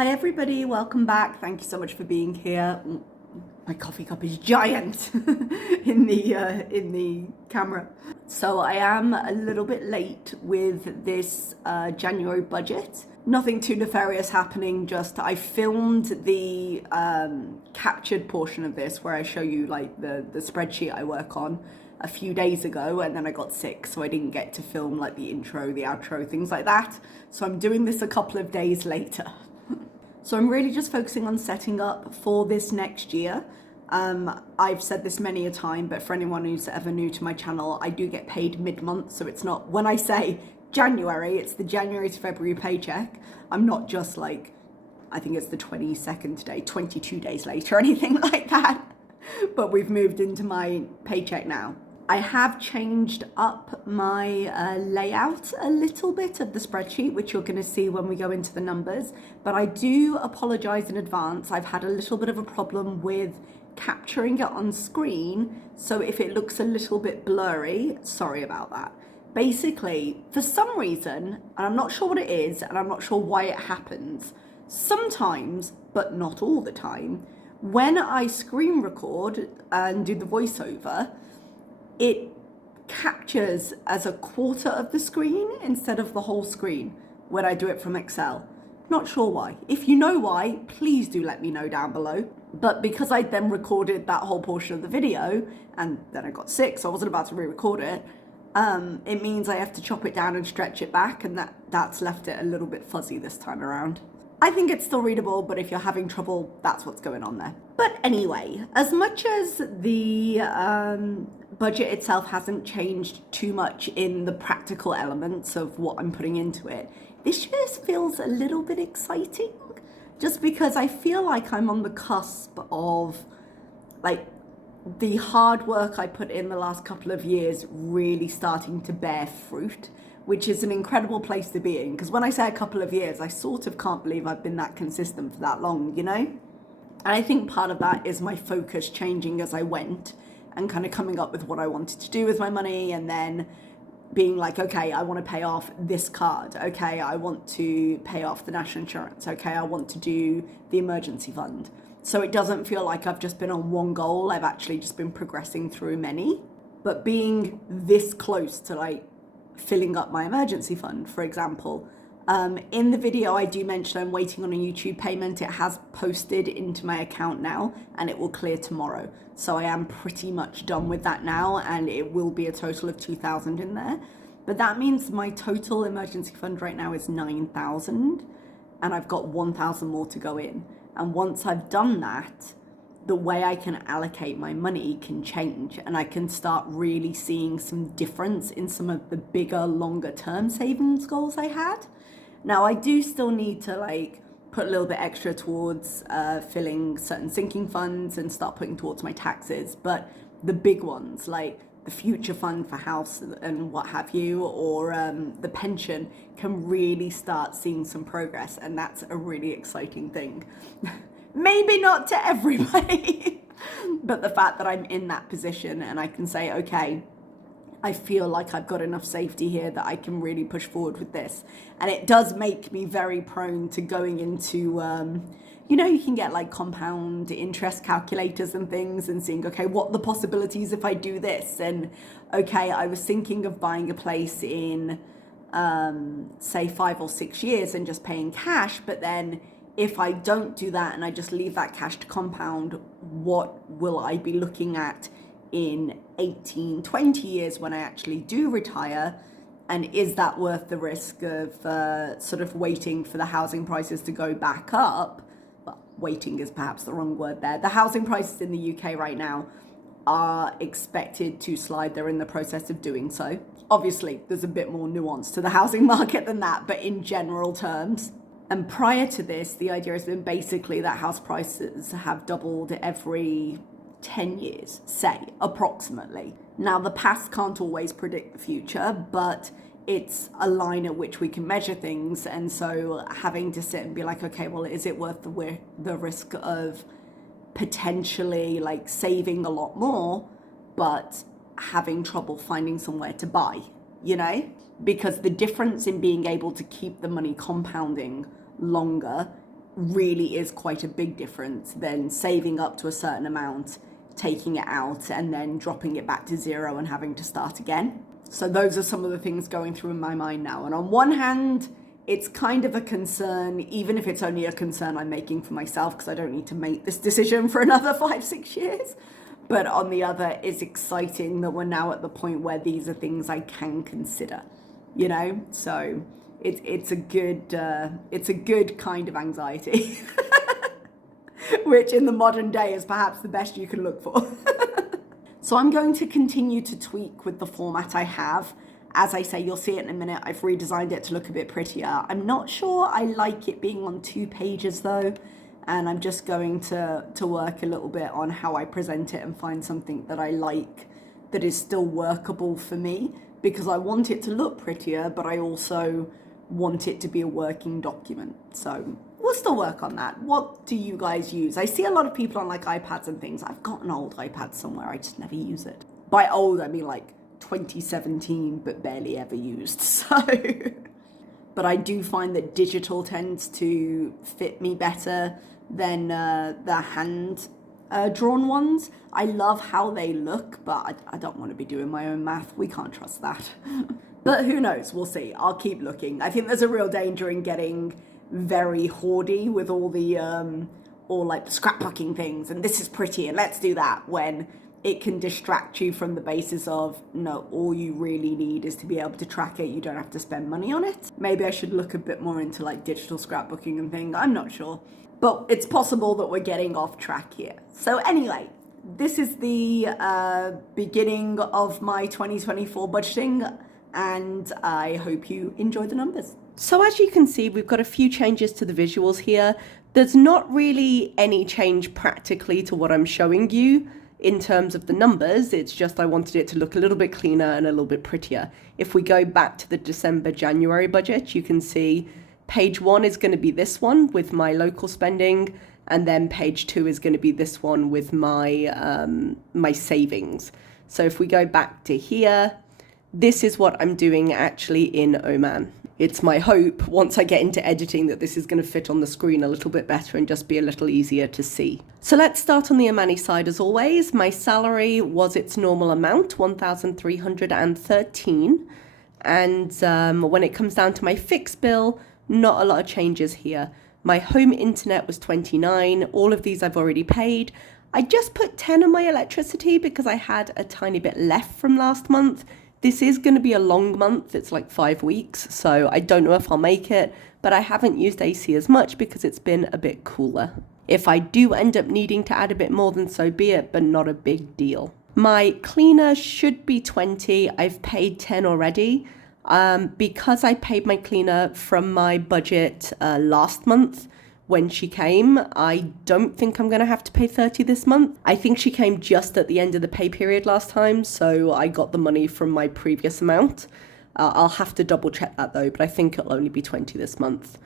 Hi everybody, welcome back. Thank you so much for being here. My coffee cup is giant in the camera. So I am a little bit late with this January budget. Nothing too nefarious happening, just I filmed the captured portion of this where I show you like the spreadsheet I work on a few days ago, and then I got sick, so I didn't get to film like the intro, the outro, things like that. So I'm doing this a couple of days later. So I'm really just focusing on setting up for this next year. I've said this many a time, but for anyone who's ever new to my channel, I do get paid mid-month. So it's not, when I say January, it's the January to February paycheck. I'm not just like, I think it's the 22nd today, 22 days later, or anything like that. But we've moved into my paycheck now. I have changed up my layout a little bit of the spreadsheet, which you're going to see when we go into the numbers, but I do apologize in advance. I've had a little bit of a problem with capturing it on screen, so if it looks a little bit blurry, sorry about that. Basically, for some reason, and I'm not sure what it is, and I'm not sure why it happens, sometimes, but not all the time, when I screen record and do the voiceover, it captures as a quarter of the screen instead of the whole screen when I do it from Excel. Not sure why. If you know why, please do let me know down below. But because I then recorded that whole portion of the video and then I got sick, so I wasn't about to re-record it, it means I have to chop it down and stretch it back, and that's left it a little bit fuzzy this time around. I think it's still readable, but if you're having trouble, that's what's going on there. But anyway, as much as the budget itself hasn't changed too much in the practical elements of what I'm putting into it, this just feels a little bit exciting, just because I feel like I'm on the cusp of like the hard work I put in the last couple of years really starting to bear fruit, which is an incredible place to be in. Because when I say a couple of years, I sort of can't believe I've been that consistent for that long, you know? And I think part of that is my focus changing as I went and kind of coming up with what I wanted to do with my money, and then being like, okay, I want to pay off this card. Okay, I want to pay off the national insurance. Okay, I want to do the emergency fund. So it doesn't feel like I've just been on one goal. I've actually just been progressing through many. But being this close to like filling up my emergency fund, for example, in the video I do mention I'm waiting on a YouTube payment. It has posted into my account now and it will clear tomorrow. So I am pretty much done with that now, and it will be a total of 2,000 in there. But that means my total emergency fund right now is 9,000, and I've got 1,000 more to go in. And once I've done that, the way I can allocate my money can change, and I can start really seeing some difference in some of the bigger, longer term savings goals I had. Now, I do still need to like put a little bit extra towards filling certain sinking funds and start putting towards my taxes, but the big ones like the future fund for house and what have you, or the pension, can really start seeing some progress, and that's a really exciting thing. Maybe not to everybody, but the fact that I'm in that position and I can say, okay, I feel like I've got enough safety here that I can really push forward with this. And it does make me very prone to going into, you know, you can get like compound interest calculators and things and seeing, okay, what are the possibilities if I do this? And okay, I was thinking of buying a place in, say 5 or 6 years and just paying cash, but then if I don't do that and I just leave that cash to compound, what will I be looking at in 18, 20 years when I actually do retire? And is that worth the risk of sort of waiting for the housing prices to go back up? Well, waiting is perhaps the wrong word there. The housing prices in the UK right now are expected to slide. They're in the process of doing so. Obviously, there's a bit more nuance to the housing market than that, but in general terms. And prior to this, the idea has been basically that house prices have doubled every 10 years, say, approximately. Now, the past can't always predict the future, but it's a line at which we can measure things. And so having to sit and be like, okay, well, is it worth the risk of potentially like saving a lot more, but having trouble finding somewhere to buy, you know? Because the difference in being able to keep the money compounding longer really is quite a big difference than saving up to a certain amount, taking it out, and then dropping it back to zero and having to start again. So those are some of the things going through in my mind now. And on one hand, it's kind of a concern, even if it's only a concern I'm making for myself, because I don't need to make this decision for another 5-6 years. But on the other, it's exciting that we're now at the point where these are things I can consider, you know? So it's a good kind of anxiety, which in the modern day is perhaps the best you can look for. So I'm going to continue to tweak with the format I have. As I say, you'll see it in a minute. I've redesigned it to look a bit prettier. I'm not sure I like it being on 2 pages though. And I'm just going to work a little bit on how I present it and find something that I like that is still workable for me, because I want it to look prettier, but I also want it to be a working document. So we'll still work on that. What do you guys use? I see a lot of people on like iPads and things. I've got an old iPad somewhere. I just never use it. By old, I mean like 2017, but barely ever used. So, but I do find that digital tends to fit me better than the hand drawn ones. I love how they look, but I don't want to be doing my own math. We can't trust that. But who knows? We'll see. I'll keep looking. I think there's a real danger in getting very hoardy with all the all like scrapbooking things and this is pretty and let's do that, when it can distract you from the basis of, no, all you really need is to be able to track it. You don't have to spend money on it. Maybe I should look a bit more into like digital scrapbooking and things. I'm not sure. But it's possible that we're getting off track here. So anyway, this is the beginning of my 2024 budgeting, and I hope you enjoy the numbers. So as you can see, we've got a few changes to the visuals here. There's not really any change practically to what I'm showing you in terms of the numbers. It's just I wanted it to look a little bit cleaner and a little bit prettier. If we go back to the December-January budget, you can see page 1 is going to be this one with my local spending, and then page 2 is going to be this one with my my savings. So if we go back to here, this is what I'm doing actually in Oman. It's my hope once I get into editing that this is going to fit on the screen a little bit better and just be a little easier to see. So let's start on the Omani side as always. My salary was its normal amount, 1,313. And when it comes down to my fixed bill, not a lot of changes here. My home internet was 29. All of these I've already paid. I just put 10 on my electricity because I had a tiny bit left from last month. This is going to be a long month. It's like 5 weeks, so I don't know if I'll make it, but I haven't used AC as much because it's been a bit cooler. If I do end up needing to add a bit more, then so be it, but not a big deal. My cleaner should be 20. I've paid 10 already. Because I paid my cleaner from my budget last month when she came, I don't think I'm going to have to pay 30 this month. I think she came just at the end of the pay period last time, so I got the money from my previous amount. I'll have to double check that though, but I think it'll only be 20 this month.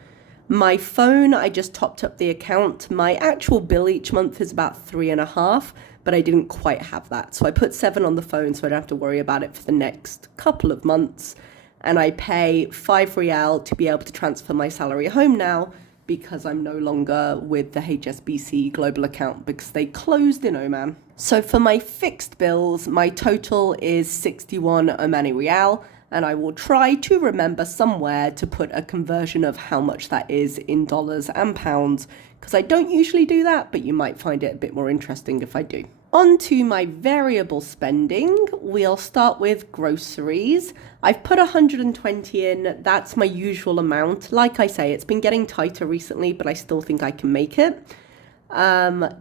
My phone, I just topped up the account. My actual bill each month is about 3.5, but I didn't quite have that. So I put 7 on the phone so I don't have to worry about it for the next couple of months. And I pay 5 Rial to be able to transfer my salary home now, because I'm no longer with the HSBC global account because they closed in Oman. So for my fixed bills, my total is 61 Omani Rial, and I will try to remember somewhere to put a conversion of how much that is in dollars and pounds, because I don't usually do that, but you might find it a bit more interesting if I do. On to my variable spending, we'll start with groceries. I've put 120 in, that's my usual amount. Like I say, it's been getting tighter recently, but I still think I can make it.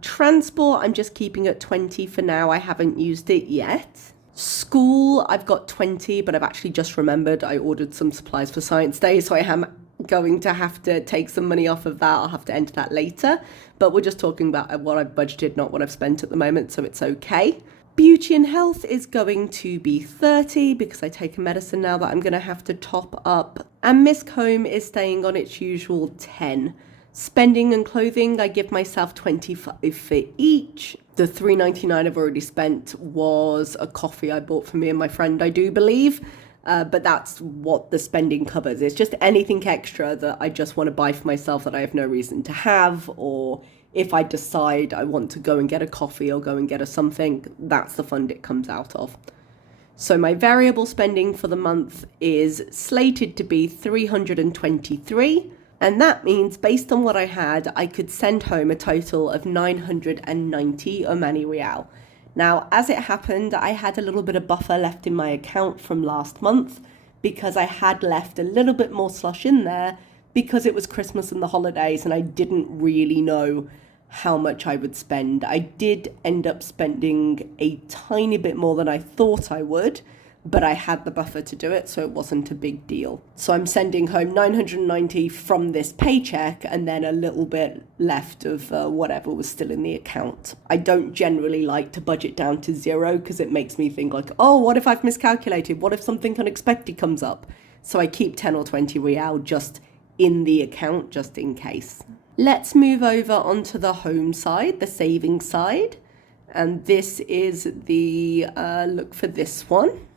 Transport, I'm just keeping at 20 for now, I haven't used it yet. School, I've got 20, but I've actually just remembered I ordered some supplies for Science Day, so I am going to have to take some money off of that. I'll have to enter that later, but we're just talking about what I've budgeted, not what I've spent at the moment, so it's okay. Beauty and health is going to be 30 because I take a medicine now that I'm going to have to top up, and Miss Comb is staying on its usual 10. Spending and clothing, I give myself 25 for each. The $3.99 I've already spent was a coffee I bought for me and my friend, I do believe. But that's what the spending covers. It's just anything extra that I just want to buy for myself that I have no reason to have, or if I decide I want to go and get a coffee or go and get a something, that's the fund it comes out of. So my variable spending for the month is slated to be 323, and that means based on what I had, I could send home a total of 990 Omani Rial. Now, as it happened, I had a little bit of buffer left in my account from last month because I had left a little bit more slush in there because it was Christmas and the holidays and I didn't really know how much I would spend. I did end up spending a tiny bit more than I thought I would, but I had the buffer to do it, so it wasn't a big deal. So I'm sending home 990 from this paycheck and then a little bit left of whatever was still in the account. I don't generally like to budget down to zero because it makes me think like, oh, what if I've miscalculated? What if something unexpected comes up? So I keep 10 or 20 Rial just in the account, just in case. Let's move over onto the home side, the savings side. And this is the look for this one.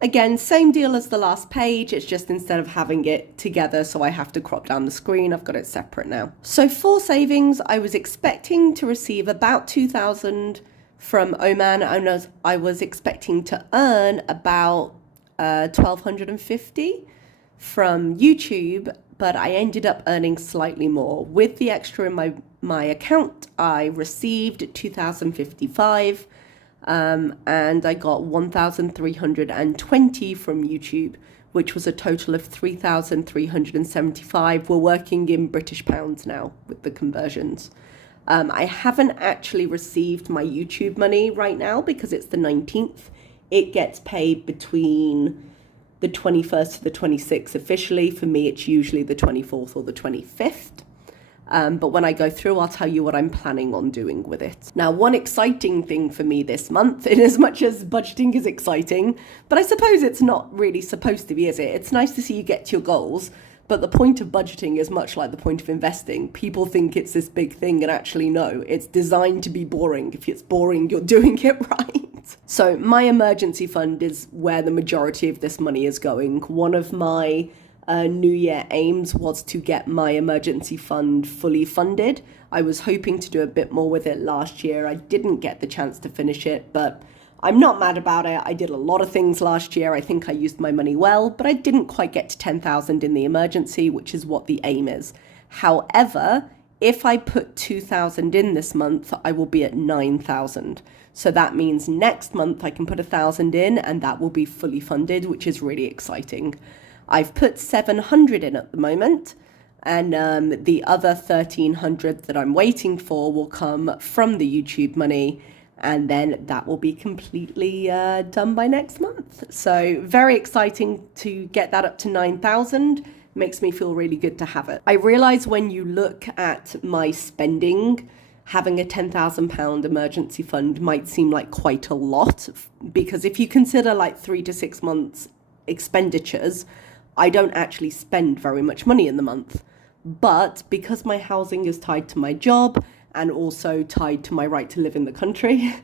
Again, same deal as the last page, it's just instead of having it together, so I have to crop down the screen, I've got it separate now. So for savings, I was expecting to receive about 2,000 from Oman, and I was expecting to earn about 1,250 from YouTube, but I ended up earning slightly more. With the extra in my account, I received 2,055. And I got 1,320 from YouTube, which was a total of 3,375. We're working in British pounds now with the conversions. I haven't actually received my YouTube money right now because it's the 19th. It gets paid between the 21st to the 26th officially. For me, it's usually the 24th or the 25th. But when I go through, I'll tell you what I'm planning on doing with it. Now, one exciting thing for me this month, in as much as budgeting is exciting, but I suppose it's not really supposed to be, is it? It's nice to see you get to your goals, but the point of budgeting is much like the point of investing. People think it's this big thing, and actually no, it's designed to be boring. If it's boring, you're doing it right. So my emergency fund is where the majority of this money is going. One of my New Year aims was to get my emergency fund fully funded. I was hoping to do a bit more with it last year. I didn't get the chance to finish it, but I'm not mad about it. I did a lot of things last year. I think I used my money well, but I didn't quite get to 10,000 in the emergency, which is what the aim is. However, if I put 2,000 in this month, I will be at 9,000. So that means next month I can put 1,000 in and that will be fully funded, which is really exciting. I've put 700 in at the moment, and the other 1,300 that I'm waiting for will come from the YouTube money, and then that will be completely done by next month. So very exciting to get that up to 9,000. Makes me feel really good to have it. I realise when you look at my spending, having a £10,000 emergency fund might seem like quite a lot, because if you consider like 3 to 6 months expenditures, I don't actually spend very much money in the month. But because my housing is tied to my job and also tied to my right to live in the country,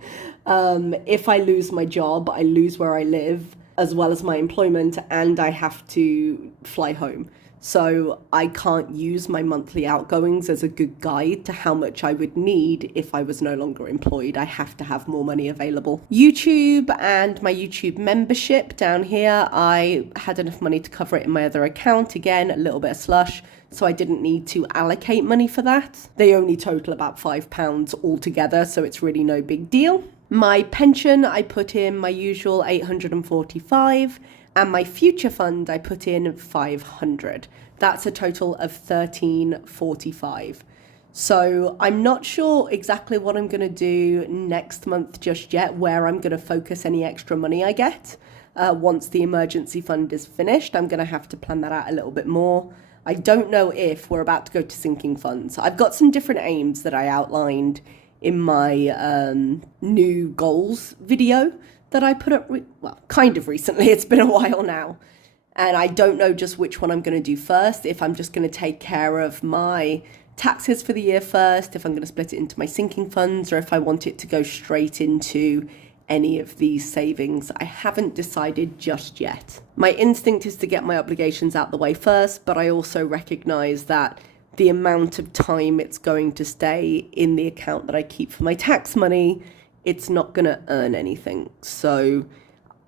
if I lose my job, I lose where I live, as well as my employment, and I have to fly home. So I can't use my monthly outgoings as a good guide to how much I would need if I was no longer employed. I have to have more money available. YouTube and my YouTube membership down here, I had enough money to cover it in my other account. Again, a little bit of slush, so I didn't need to allocate money for that. They only total about £5 altogether, so it's really no big deal. My pension, I put in my usual 845, and my future fund, I put in 500. That's a total of 1345. So I'm not sure exactly what I'm going to do next month just yet, where I'm going to focus any extra money I get. Once the emergency fund is finished, I'm going to have to plan that out a little bit more. I don't know if we're about to go to sinking funds. I've got some different aims that I outlined in my new goals video that I put up, kind of recently. It's been a while now. And I don't know just which one I'm going to do first, if I'm just going to take care of my taxes for the year first, if I'm going to split it into my sinking funds, or if I want it to go straight into any of these savings. I haven't decided just yet. My instinct is to get my obligations out the way first, but I also recognize that the amount of time it's going to stay in the account that I keep for my tax money, it's not going to earn anything. So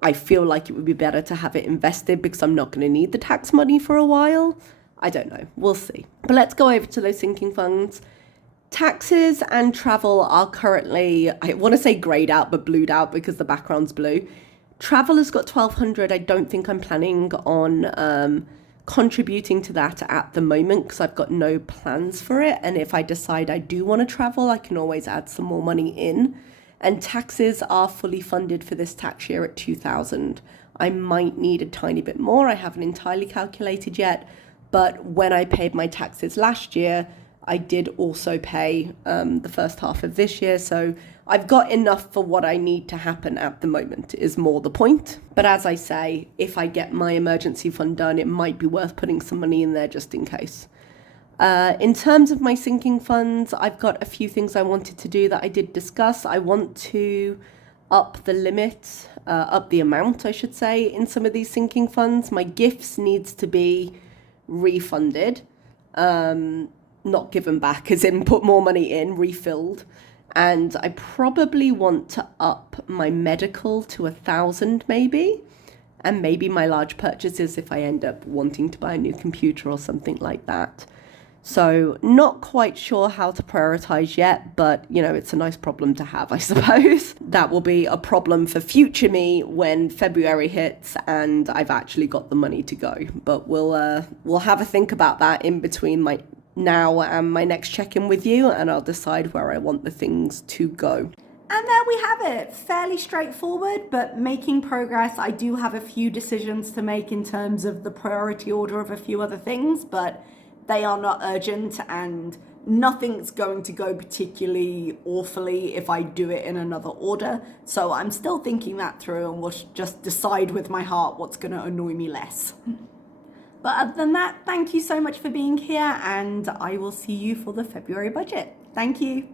I feel like it would be better to have it invested because I'm not going to need the tax money for a while. I don't know. We'll see. But let's go over to those sinking funds. Taxes and travel are currently, I want to say grayed out, but blued out because the background's blue. Travel has got 1,200. I don't think I'm planning on contributing to that at the moment because I've got no plans for it. And if I decide I do want to travel, I can always add some more money in. And taxes are fully funded for this tax year at 2,000. I might need a tiny bit more. I haven't entirely calculated yet. But when I paid my taxes last year, I did also pay the first half of this year. So I've got enough for what I need to happen at the moment is more the point. But as I say, if I get my emergency fund done, it might be worth putting some money in there just in case. In terms of my sinking funds, I've got a few things I wanted to do that I did discuss. I want to up the limit, up the amount, I should say, in some of these sinking funds. My gifts needs to be refunded. Not given back, as in put more money in, refilled. And I probably want to up my medical to 1,000 maybe, and maybe my large purchases if I end up wanting to buy a new computer or something like that. So not quite sure how to prioritize yet, but it's a nice problem to have, I suppose. That will be a problem for future me when February hits and I've actually got the money to go. But we'll have a think about that in between my now and my next check-in with you, and I'll decide where I want the things to go. And there we have it. Fairly straightforward, but making progress. I do have a few decisions to make in terms of the priority order of a few other things, but they are not urgent and nothing's going to go particularly awfully if I do it in another order. So I'm still thinking that through and will just decide with my heart what's going to annoy me less. But other than that, thank you so much for being here, and I will see you for the February budget. Thank you.